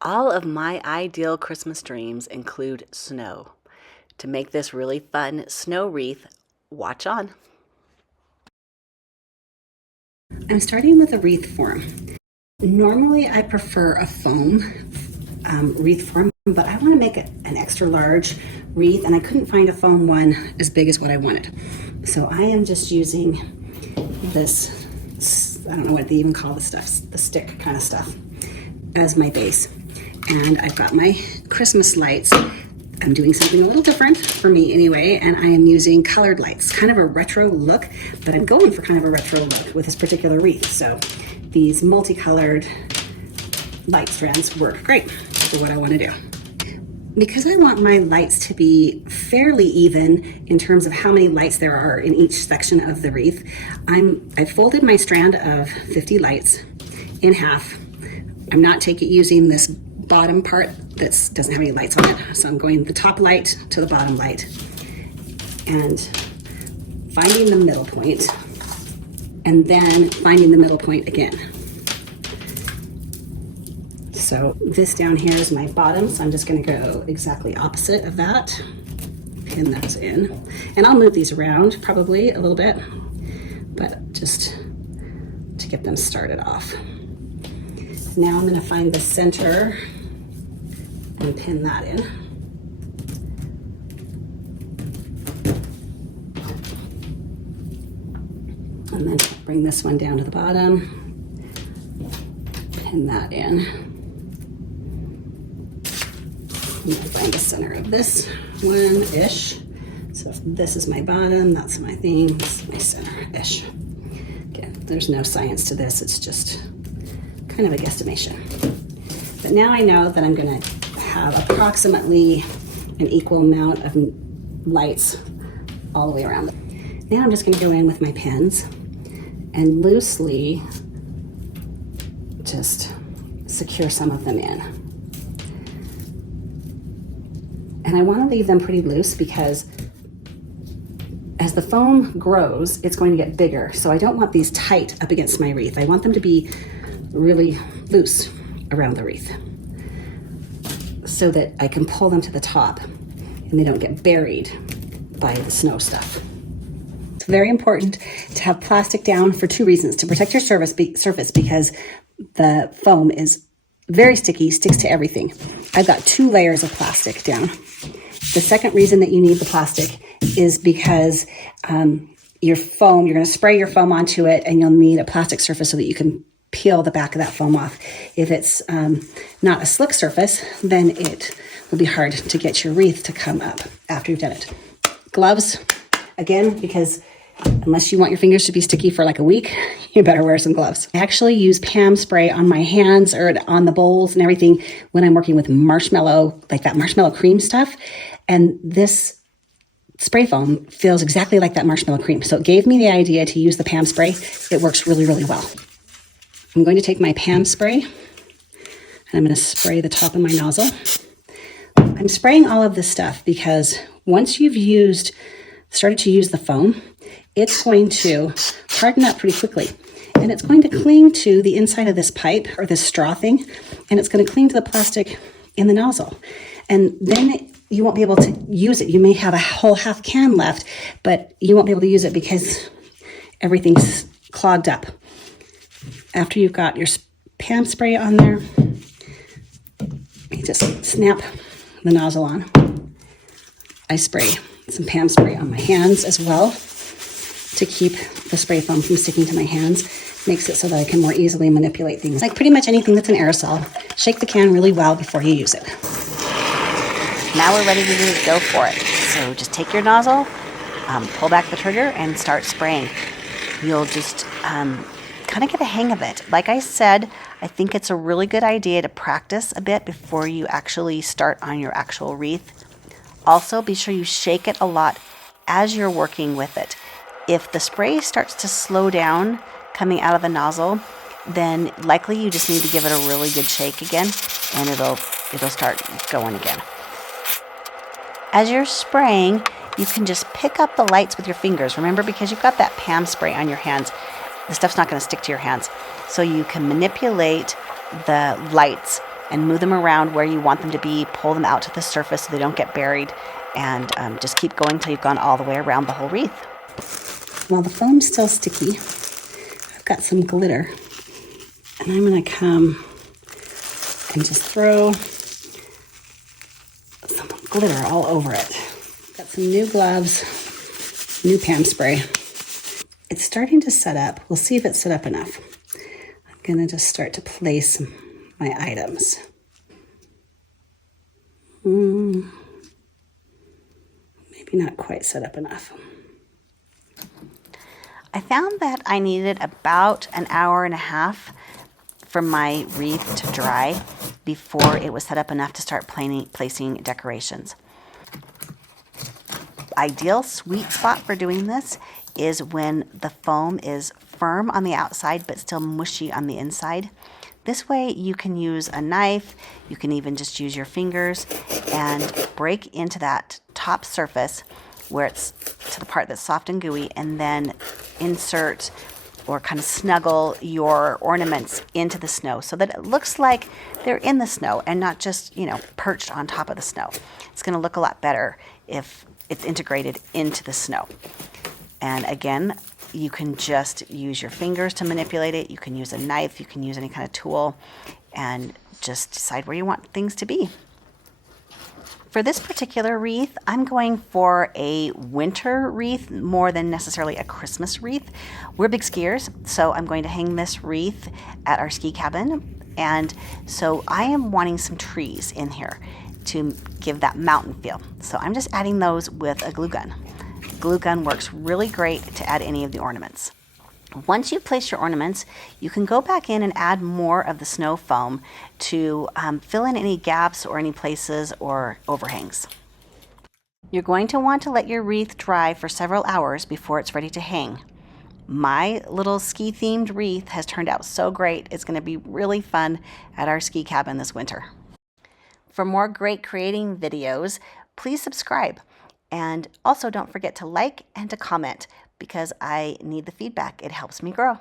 All of my ideal Christmas dreams include snow. To make this really fun snow wreath, watch on. I'm starting with a wreath form. Normally I prefer a foam wreath form, but I want to make it an extra large wreath and I couldn't find a foam one as big as what I wanted. So I am just using this, I don't know what they even call the stuff, the stick kind of stuff, as my base. And I've got my Christmas lights. I'm doing something a little different for me anyway, and I am using colored lights, kind of a retro look, but I'm going for kind of a retro look with this particular wreath. So these multicolored light strands work great for what I want to do. Because I want my lights to be fairly even in terms of how many lights there are in each section of the wreath, I folded my strand of 50 lights in half. I'm not using this bottom part that doesn't have any lights on it. So I'm going the top light to the bottom light and finding the middle point and then finding the middle point again. So this down here is my bottom, so I'm just gonna go exactly opposite of that. Pin those in. And I'll move these around probably a little bit, but just to get them started off. Now I'm gonna find the center and pin that in. And then bring this one down to the bottom, pin that in. And then find the center of this one-ish. So if this is my bottom, that's my thing, this is my center-ish. Again, there's no science to this, it's just kind of a guesstimation. But now I know that I'm gonna have approximately an equal amount of lights all the way around. Now I'm just gonna go in with my pins and loosely just secure some of them in. And I wanna leave them pretty loose because as the foam grows, it's going to get bigger. So I don't want these tight up against my wreath. I want them to be really loose around the wreath so that I can pull them to the top and they don't get buried by the snow stuff. It's very important to have plastic down for two reasons: to protect your surface because the foam is very sticky, sticks to everything. I've got 2 layers of plastic down. The second reason that you need the plastic is because your foam, you're gonna spray your foam onto it and you'll need a plastic surface so that you can peel the back of that foam off. If it's not a slick surface, then it will be hard to get your wreath to come up after you've done it. Gloves, again, because unless you want your fingers to be sticky for like a week, you better wear some gloves. I actually use Pam spray on my hands or on the bowls and everything when I'm working with marshmallow, like that marshmallow cream stuff. And this spray foam feels exactly like that marshmallow cream. So it gave me the idea to use the Pam spray. It works really, really well. I'm going to take my Pam spray and I'm going to spray the top of my nozzle. I'm spraying all of this stuff because once you've started to use the foam, it's going to harden up pretty quickly. And it's going to cling to the inside of this pipe or this straw thing, and it's going to cling to the plastic in the nozzle. And then you won't be able to use it. You may have a whole half can left, but you won't be able to use it because everything's clogged up. After you've got your Pam spray on there, you just snap the nozzle on. I spray some Pam spray on my hands as well to keep the spray foam from sticking to my hands. Makes it so that I can more easily manipulate things. Like pretty much anything that's an aerosol, shake the can really well before you use it. Now we're ready to go for it. So just take your nozzle, pull back the trigger and start spraying. You'll just kind of get a hang of it. Like I said, I think it's a really good idea to practice a bit before you actually start on your actual wreath. Also, be sure you shake it a lot as you're working with it. If the spray starts to slow down coming out of the nozzle, then likely you just need to give it a really good shake again and it'll start going again. As you're spraying, you can just pick up the lights with your fingers. Remember, because you've got that Pam spray on your hands, the stuff's not going to stick to your hands. So you can manipulate the lights and move them around where you want them to be. Pull them out to the surface so they don't get buried, and just keep going until you've gone all the way around the whole wreath. While the foam's still sticky, I've got some glitter, and I'm going to come and just throw some glitter all over it. Got some new gloves, new Pam spray. It's starting to set up. We'll see if it's set up enough. I'm going to just start to place my items. Maybe not quite set up enough. I found that I needed about an hour and a half for my wreath to dry before it was set up enough to start placing decorations. Ideal sweet spot for doing this is when the foam is firm on the outside but still mushy on the inside. This way you can use a knife, you can even just use your fingers and break into that top surface where it's to the part that's soft and gooey, and then insert or kind of snuggle your ornaments into the snow so that it looks like they're in the snow and not just, perched on top of the snow. It's going to look a lot better if it's integrated into the snow. And again, you can just use your fingers to manipulate it. You can use a knife, you can use any kind of tool, and just decide where you want things to be. For this particular wreath, I'm going for a winter wreath more than necessarily a Christmas wreath. We're big skiers, so I'm going to hang this wreath at our ski cabin. And so I am wanting some trees in here to give that mountain feel. So I'm just adding those with a glue gun. Glue gun works really great to add any of the ornaments. Once you place your ornaments, you can go back in and add more of the snow foam to fill in any gaps or any places or overhangs. You're going to want to let your wreath dry for several hours before it's ready to hang. My little ski-themed wreath has turned out so great. It's going to be really fun at our ski cabin this winter. For more great creating videos, please subscribe. And also don't forget to like and to comment, because I need the feedback. It helps me grow.